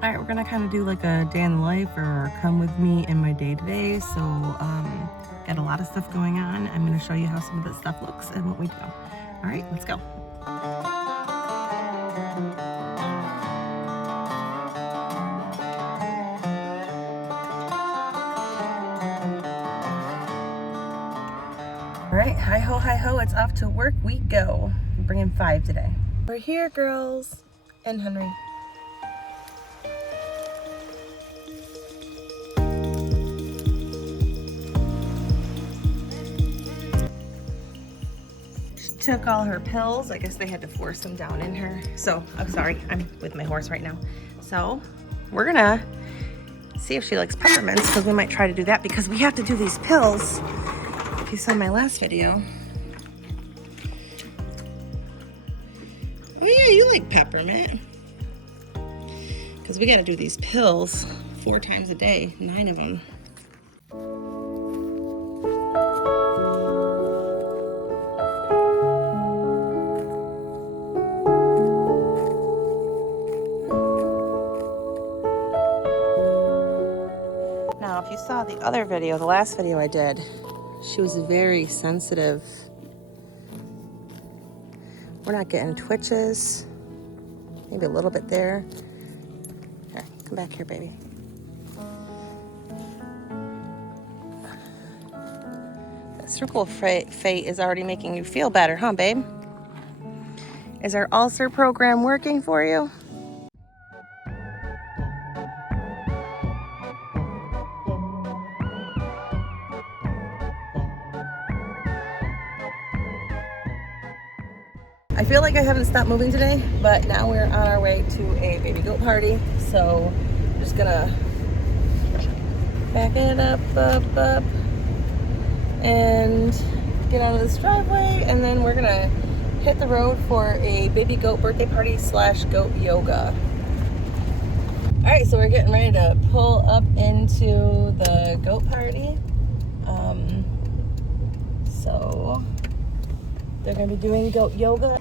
All right, we're gonna kind of do like a day in the life or come with me in my day-to-day. So got a lot of stuff going on. I'm gonna show you how some of that stuff looks and what we do. All right, let's go. All right, hi ho, it's off to work we go. I'm bringing 5 today. We're here, girls, and Henry. She took all her pills. I guess they had to force them down in her. So, I'm sorry, I'm with my horse right now. So, we're gonna see if she likes peppermints, because we might try to do that because we have to do these pills. If you saw my last video. Oh yeah, you like peppermint. Because we got to do these pills 4 times a day, 9 of them. Now, if you saw the other video, the last video I did, she was very sensitive. We're not getting twitches. Maybe a little bit there. Here, come back here, baby. That circle of fate is already making you feel better, huh, babe? Is our ulcer program working for you? I feel like I haven't stopped moving today, but now we're on our way to a baby goat party. So I'm just gonna back it up, and get out of this driveway, and then we're gonna hit the road for a baby goat birthday party / goat yoga. All right, so we're getting ready to pull up into the goat party. So they're gonna be doing goat yoga.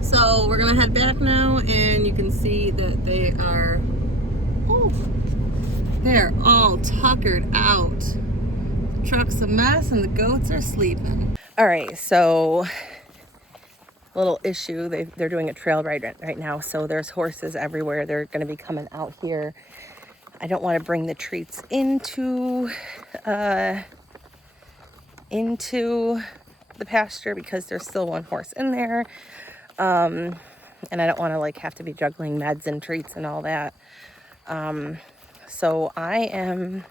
So we're gonna head back now, and you can see that they're all tuckered out. The truck's a mess and the goats are sleeping. All right, so little issue. They're doing a trail ride right now, so there's horses everywhere. They're gonna be coming out here. I don't want to bring the treats into the pasture because there's still one horse in there. And I don't want to like have to be juggling meds and treats and all that. So I am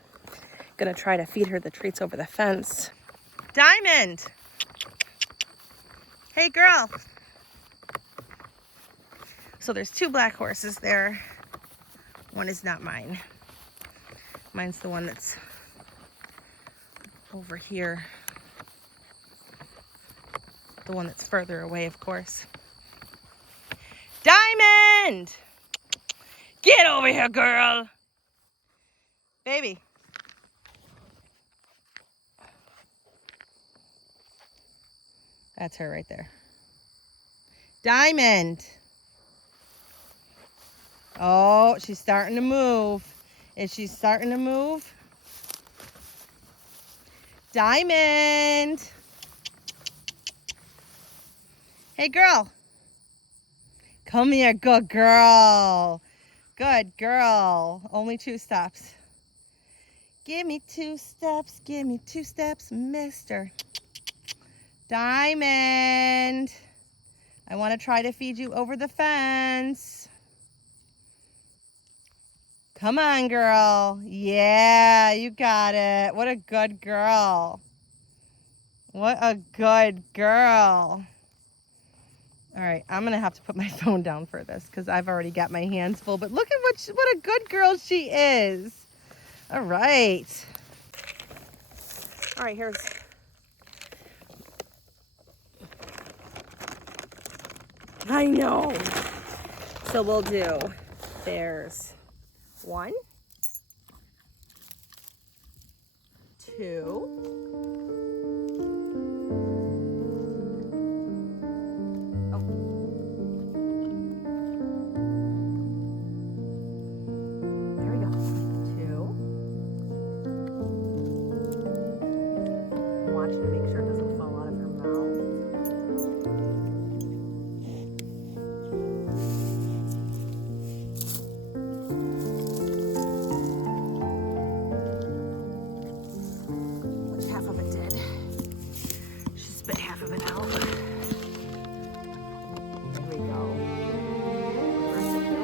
gonna try to feed her the treats over the fence. Diamond! Hey girl! So there's 2 black horses there. One is not mine. Mine's the one that's over here. The one that's further away, of course. Diamond! Get over here, girl! Baby. That's her right there. Diamond! Oh, she's starting to move. Is she starting to move? Diamond! Hey, girl. Come here, good girl. Good girl. Only 2 steps. Give me 2 steps. Give me 2 steps, mister. Diamond. I want to try to feed you over the fence. Come on, girl. Yeah, you got it. What a good girl. What a good girl. All right, I'm gonna have to put my phone down for this because I've already got my hands full, but look at what a good girl she is. All right. All right, here's. I know. So we'll do, there's 1, 2, there we go, 2. Watch to make sure it doesn't fall out of her mouth. Which half of it did. She spit half of it out. There we go. Rest of you.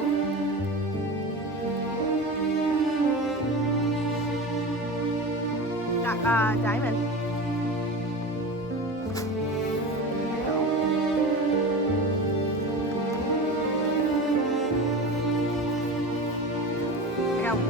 Diamond. I got 1.5.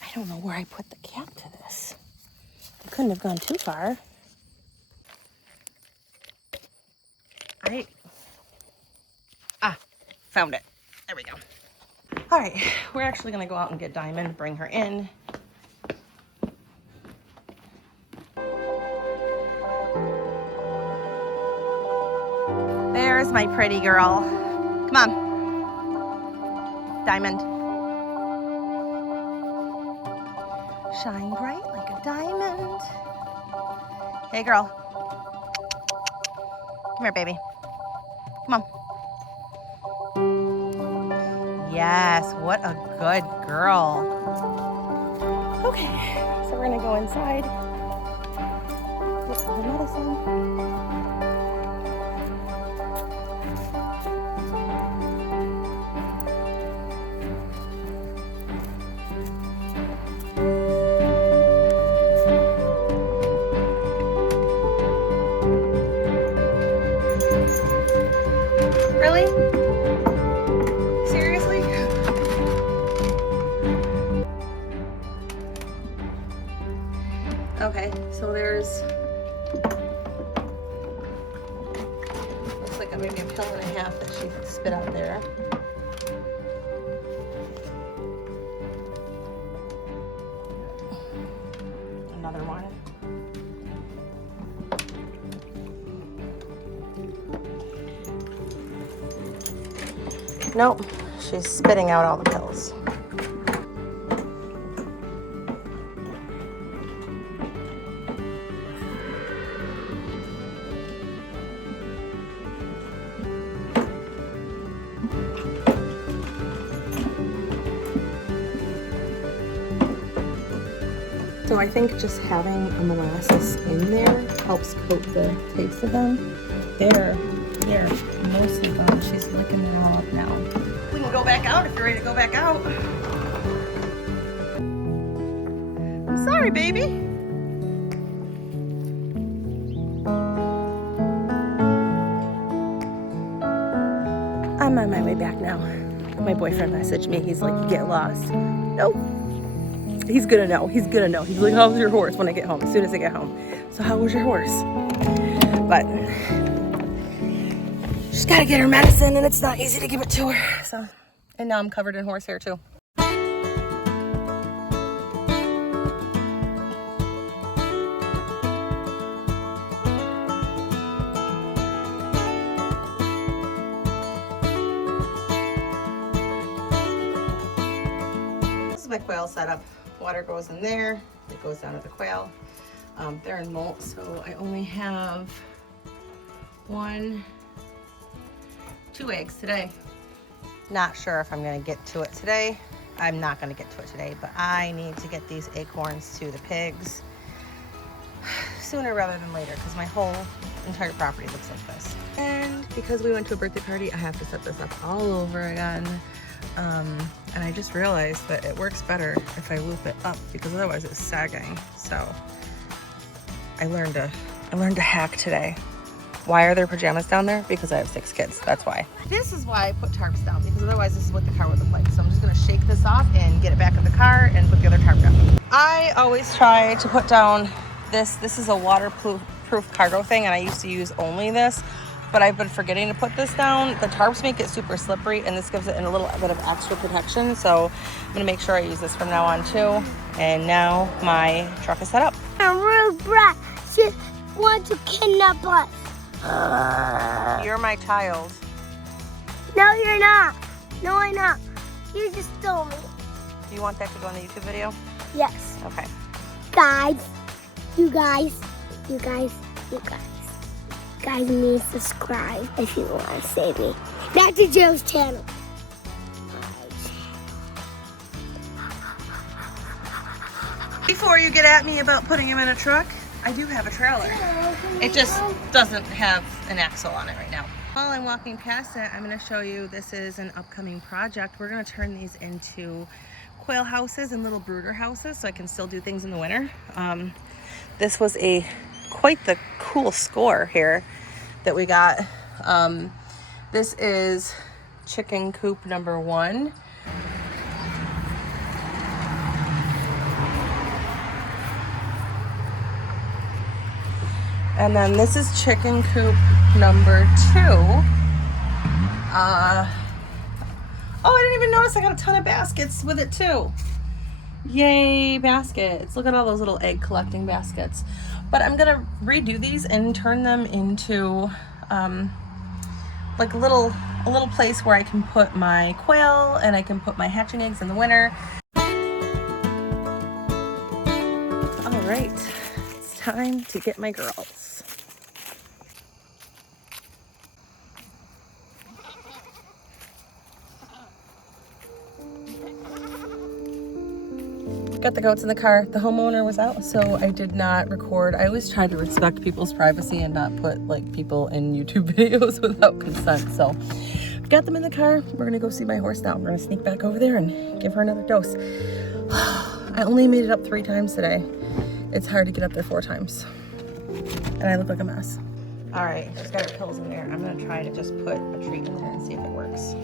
I don't know where I put the cap to this. I couldn't have gone too far. Found it. There we go. All right, we're actually gonna go out and get Diamond, bring her in. There's my pretty girl. Come on, Diamond. Shine bright like a diamond. Hey, girl. Come here, baby. Come on. Yes, what a good girl. Okay, so we're gonna go inside. Get the medicine. Really? Seriously? Okay, so there's, looks like maybe a 1.5 pills that she spit out there. Another one. Nope, she's spitting out all the pills. So I think just having a molasses in there helps coat the taste of them. There, mostly gone. She's licking them all up now. We can go back out if you're ready to go back out. I'm sorry, baby. I'm on my way back now. My boyfriend messaged me. He's like, you get lost. Nope. He's gonna know. He's gonna know. He's like, how's your horse when I get home? As soon as I get home. So how was your horse? But just gotta get her medicine, and it's not easy to give it to her. So, and now I'm covered in horsehair too. This is my quail setup. Water goes in there. It goes down to the quail. They're in molt, so I only have 2 eggs today. Not sure if I'm gonna get to it today. I'm not gonna get to it today, but I need to get these acorns to the pigs sooner rather than later because my whole entire property looks like this. And because we went to a birthday party, I have to set this up all over again. And I just realized that it works better if I loop it up because otherwise it's sagging. So I learned a hack today. Why are there pajamas down there? Because I have 6 kids, that's why. This is why I put tarps down, because otherwise this is what the car would look like. So I'm just gonna shake this off and get it back in the car and put the other tarp down. I always try to put down this is a waterproof cargo thing, and I used to use only this, but I've been forgetting to put this down. The tarps make it super slippery, and this gives it a little bit of extra protection, so I'm gonna make sure I use this from now on too. And now my truck is set up. I'm real brat. She wants to kidnap us. You're my child. No, you're not. No, I'm not. You just stole me. Do you want that to go in the YouTube video? Yes. Okay. Guys, you guys need to subscribe if you want to save me. Back to Joe's channel. Before you get at me about putting him in a truck, I do have a trailer. It just doesn't have an axle on it right now. While I'm walking past it, I'm going to show you this is an upcoming project. We're going to turn these into quail houses and little brooder houses so I can still do things in the winter. This was quite the cool score here that we got. This is chicken coop number 1. And then this is chicken coop number 2. Oh, I didn't even notice I got a ton of baskets with it too. Yay, baskets. Look at all those little egg collecting baskets. But I'm gonna redo these and turn them into like a little place where I can put my quail and I can put my hatching eggs in the winter. All right, it's time to get my girls. Got the goats in the car. The homeowner was out, so I did not record. I always try to respect people's privacy and not put like people in YouTube videos without consent. So got them in the car. We're gonna go see my horse now. We're gonna sneak back over there and give her another dose. I only made it up 3 times today. It's hard to get up there 4 times. And I look like a mess. All right, she's got her pills in there. I'm gonna try to just put a treat in there and see if it works.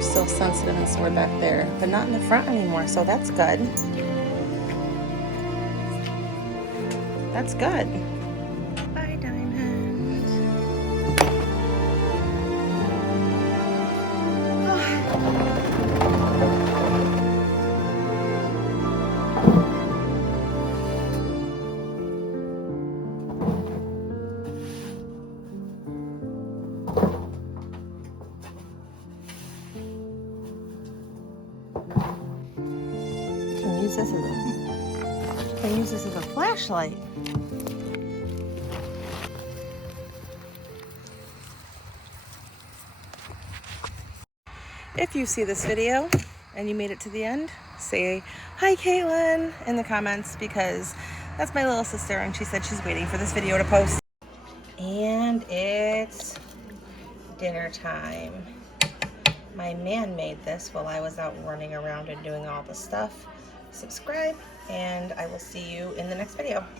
Still sensitive and sore back there, but not in the front anymore, so that's good. That's good. Bye, Diamond. Can use this as a flashlight. If you see this video and you made it to the end, say hi Caitlin in the comments because that's my little sister and she said she's waiting for this video to post. And it's dinner time. My man made this while I was out running around and doing all the stuff. Subscribe, and I will see you in the next video.